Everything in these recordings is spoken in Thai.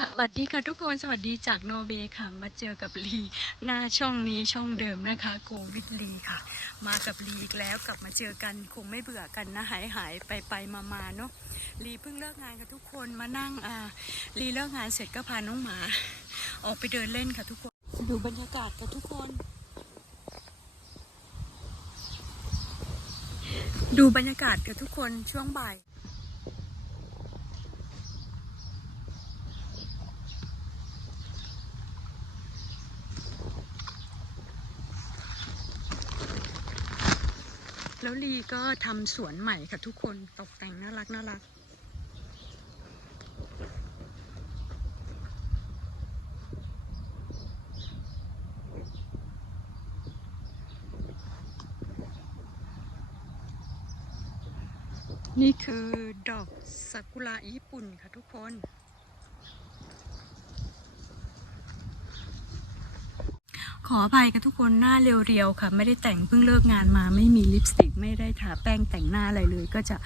สวัสดีค่ะทุกคนสวัสดีจากโนเวย์ค่ะ มาเจอกับลีหน้าช่องนี้ช่องเดิมนะคะโกวิดลีค่ะ มากับลีอีกแล้วกลับมาเจอกันคงไม่เบื่อกันนะหายหายไปไปมามาเนาะลีเพิ่งเลิกงานกับทุกคนมานั่งอ่าลีเลิกงานเสร็จก็พาน้องหมา ออกไปเดินเล่นค่ะทุกคนดูบรรยากาศกับทุกคน ดูบรรยากาศกับทุกคนช่วงบ่าย แล้วลีก็ทำสวนใหม่ค่ะทุกคนตกแต่งน่ารักน่ารักนี่คือดอกซากุระญี่ปุ่นค่ะทุกคน ขออภัยกับทุกคนหน้าเรียวๆค่ะ ไม่ได้แต่งเพิ่งเลิกงานมา ไม่มีลิปสติกไม่ได้ทาแป้งแต่งหน้าอะไรเลย ก็จะ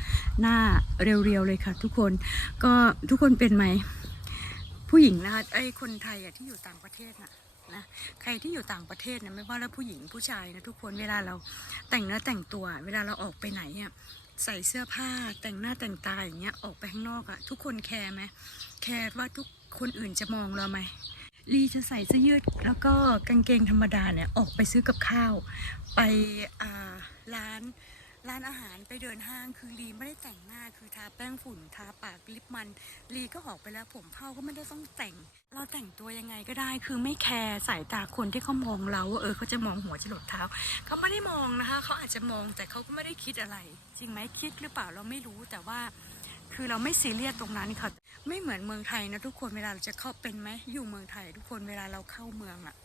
หน้าเรียวๆเลยค่ะ ทุกคนก็ทุกคนเป็นไหมผู้หญิงนะคะไอ้คนไทยอะที่อยู่ต่างประเทศน่ะนะใครที่อยู่ต่างประเทศนะไม่ว่าแล้วผู้หญิงผู้ชายนะทุกคนเวลาเราแต่งเนื้อแต่งตัว เวลาเราออกไปไหนอะใส่เสื้อผ้าแต่งหน้าแต่งตาอย่างเงี้ยออกไปข้างนอกอะ ทุกคนแคร์ไหมแคร์ว่าทุกคนอื่นจะมองเราไหม ลีจะใส่เสื้อยืดแล้วก็กางเกงธรรมดาเนี่ย ออกไปซื้อกับข้าว ไปร้านร้านอาหารไปเดินห้างคือลีไม่ได้แต่งหน้าคือทาแป้งฝุ่นทาปากลิปมันลีก็ออกไปแล้วผมเผาก็ไม่ได้ต้องแต่ง เราแต่งตัวยังไงก็ได้คือไม่แคร์สายตาคนที่เขามองเราว่าเออเขาจะมองหัวจะหลดเท้าเขาไม่ได้มองนะคะเขาอาจจะมองแต่เขาก็ไม่ได้คิดอะไร จริงไหมคิดหรือเปล่าเราไม่รู้แต่ว่า คือเราไม่ซีเรียสตรงนั้นค่ะ ไม่เหมือนเมืองไทยนะทุกคนเวลาเราจะเข้าเป็นไหมอยู่เมืองไทย ทุกคนเวลาเราเข้าเมืองอะ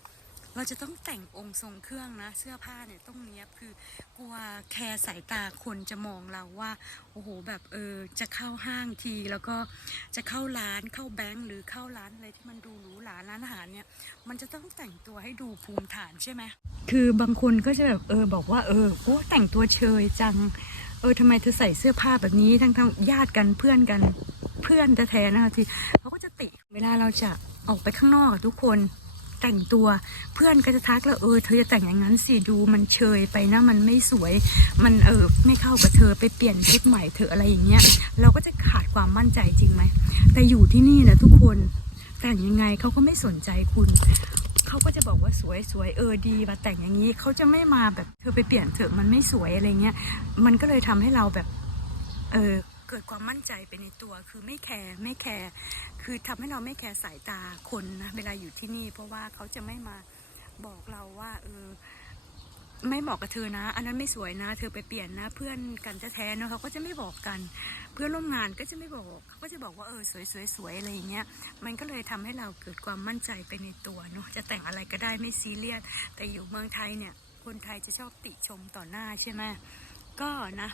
เราจะต้องแต่งองค์ทรงเครื่องนะ เสื้อผ้าเนี่ยต้องเนี้ยบคือกลัวแคร์สายตาคนจะมองเราว่าโอ้โหแบบเออจะเข้าห้างทีแล้วก็จะเข้าร้านเข้าแบงก์หรือเข้าร้านอะไรที่มันดูหรูหราร้านอาหารเนี่ย มันจะต้องแต่งตัวให้ดูภูมิฐานใช่ไหมคือบางคนก็จะแบบเออบอกว่าเออกูแต่งตัวเชยจัง เออทำไมเธอใส่เสื้อผ้าแบบนี้ทั้งทั้งญาติกันเพื่อนกัน เพื่อนแท้ๆนะคะที่เขาก็จะติเวลาเราจะออกไปข้างนอกทุกคนแต่งตัวเพื่อนก็จะทักแล้วเออเธอจะแต่งอย่างนั้นสิดูมันเชยไปนะมันไม่สวย มันเออไม่เข้ากับเธอไปเปลี่ยนชุดใหม่เถออะไรอย่างเงี้ย เราก็จะขาดความมั่นใจจริงไหมแต่อยู่ที่นี่นะทุกคนแต่งยังไงเขาก็ไม่สนใจคุณเขาก็จะบอกว่าสวยสวยเออดีมาแต่งอย่างนี้เขาจะไม่มาแบบเธอไปเปลี่ยนเถอะมันไม่สวยอะไรเงี้ยมันก็เลยทำให้เราแบบเออ เกิดความมั่นใจไปในตัวคือไม่แคร์ไม่แคร์คือทำให้เราไม่แคร์สายตาคนนะเวลาอยู่ที่นี่ เพราะว่าเขาจะไม่มาบอกเราว่าเออไม่เหมาะกับเธอนะ อันนั้นไม่สวยนะ เธอไปเปลี่ยนนะ เพื่อนกันแท้ๆเนอะเขาก็จะไม่บอกกัน เพื่อนร่วมงานก็จะไม่บอกเขาก็จะบอกว่าเออสวยสวยสวยอะไรอย่างเงี้ย มันก็เลยทำให้เราเกิดความมั่นใจไปในตัวเนาะจะแต่งอะไรก็ได้ไม่ซีเรียสแต่อยู่เมืองไทยเนี่ย คนไทยจะชอบติชมต่อหน้าใช่ไหมก็นะ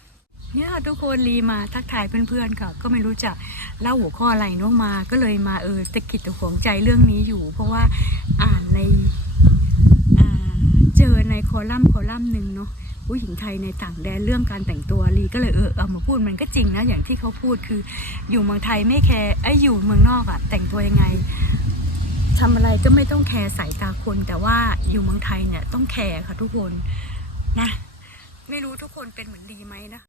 เนี่ยค่ะทุกคนรีมาทักทายเพื่อนๆค่ะ ก็ไม่รู้จะเล่าหัวข้ออะไรเนาะมา ก็เลยมาเออตะกิดตะขวงใจเรื่องนี้อยู่ เพราะว่าอ่านในเจอในคอลัมน์คอลัมน์หนึ่งเนาะผู้หญิงไทยในต่างแดนเรื่องการแต่งตัวลีก็เลยเออเอามาพูดมันก็จริงนะอย่างที่เขาพูดคือ อยู่เมืองไทยไม่แคร์ไอ้อยู่เมืองนอกอะแต่งตัวยังไงทำอะไรก็ไม่ต้องแคร์สายตาคน แต่ว่าอยู่เมืองไทยเนี่ยต้องแคร์ค่ะทุกคนนะ ไม่รู้ทุกคนเป็นเหมือนลีไหมนะ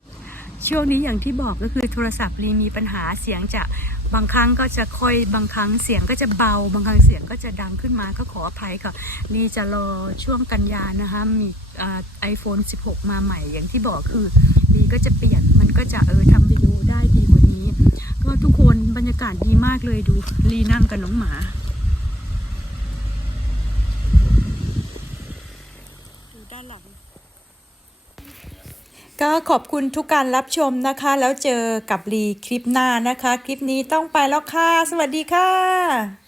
ช่วงนี้อย่างที่บอกก็คือโทรศัพท์ลีมีปัญหาเสียงจะบางครั้งก็จะค่อยบางครั้งเสียงก็จะเบา บางครั้งเสียงก็จะดังขึ้นมาก็ขออภัยค่ะลีจะรอช่วงกันยานะคะมีไอโฟน 16 มาใหม่อย่างที่บอกคือลีก็จะเปลี่ยนมันก็จะเออทำวิดีโอได้ดีกว่านี้ ก็ทุกคนบรรยากาศดีมากเลยดูลีนั่งกับน้องหมาดูด้านหลัง ก็ขอบคุณทุกการรับชมนะคะ แล้วเจอกับรีคลิปหน้านะคะ คลิปนี้ต้องไปแล้วค่ะ สวัสดีค่ะ